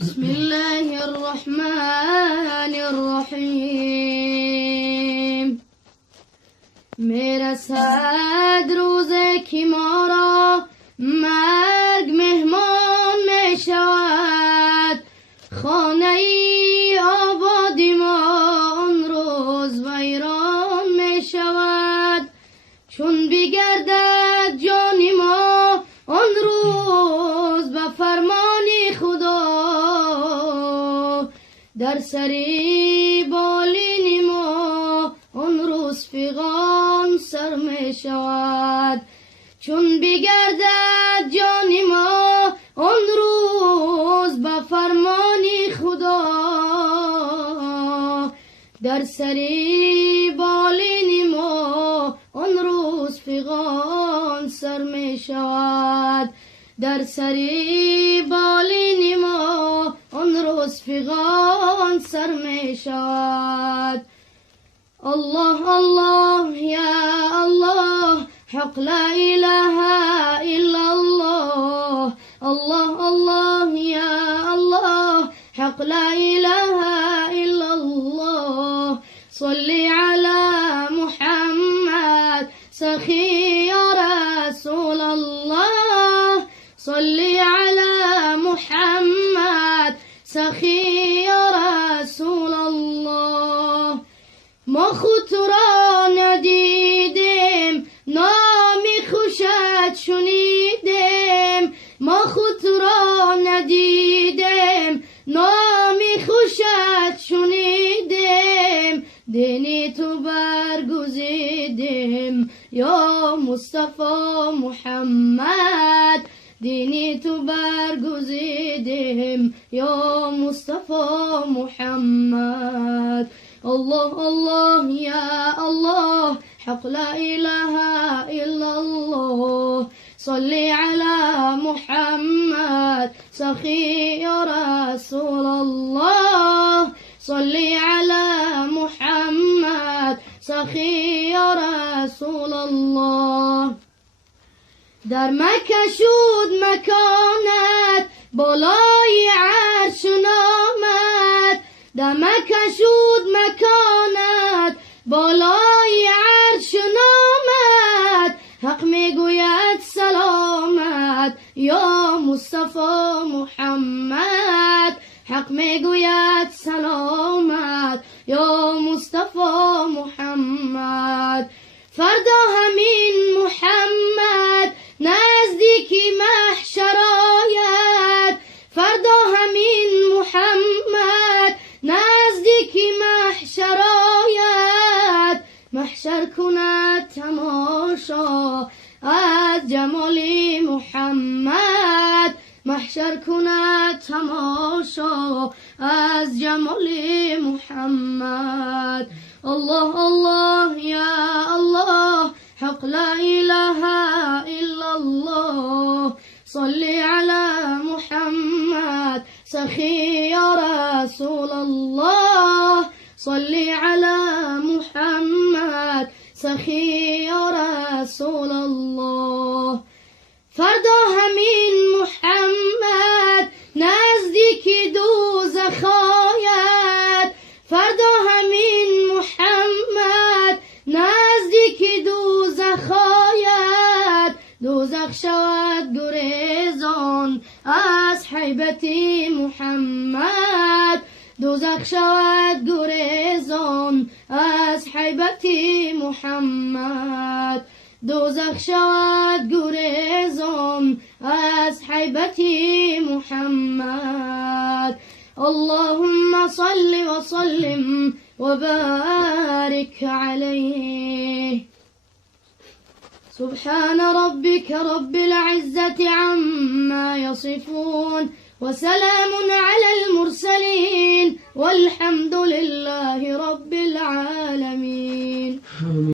بسم الله الرحمن الرحیم. میرسد روزی که ما را مرگ مهمان می شود، خانه ای آبادی ما آن روز ویران می شود. چون بگردد جان ما آن روز به فرمان خدا، در سری بالین ما آن روز فغان سر می شود. چون بگردد جان ما آن روز به فرمان خدا، در سری بالین ما آن روز فغان سر می شود. در سری بالین ما آن روز فغان سر می شود. الله الله یا الله، حق لا اله الا الله. الله الله یا الله، حق لا اله الا الله. صلی علی محمد سخی یا رسول الله. صلی علی محمد سخی یا رسول الله. ما خود را ندیدیم، نامی خوشت شنیدیم. ما خود را ندیدیم، نامی خوشت شنیدیم. دینی تو برگزیدیم یا مصطفی محمد. دینی تو برگزیدیم یا مصطفی محمد. الله الله یا الله، حق لا اله الا الله. صلی علی محمد سخی یا رسول الله. صلی علی محمد سخی یا رسول الله. در مکه شد مکانت بالای عرش نامد. در مکه شد مکانت بالای عرش نامد. حق میگوید سلامت یا مصطفی محمد. حق میگوید سلامت یا مصطفی محمد. فردا همین محمد نزدیکی محشر آید. فردا همین محمد نزدیکی محشر آید. محشر کند تماشا از جمال محمد. محشر کند تماشا از جمال محمد. الله الله یا الله، حق لا اله الا الله. صلی علی محمد سخی یا رسول الله. صلی علی محمد سخی یا رسول الله. فردا همین محمد نزدیک دوزخ آید. فردا همین محمد نزدیک دوزخ آید. دوزخ شود گریزان از حیبت محمد. دوزخ شود گریزان از حیبت محمد. دوزخ شود گریزان از حیبت محمد. اللهم صل وسلم وبارك عليه. سبحان ربك رب العزة عما يصفون، وسلام على المرسلين، والحمد لله رب العالمين.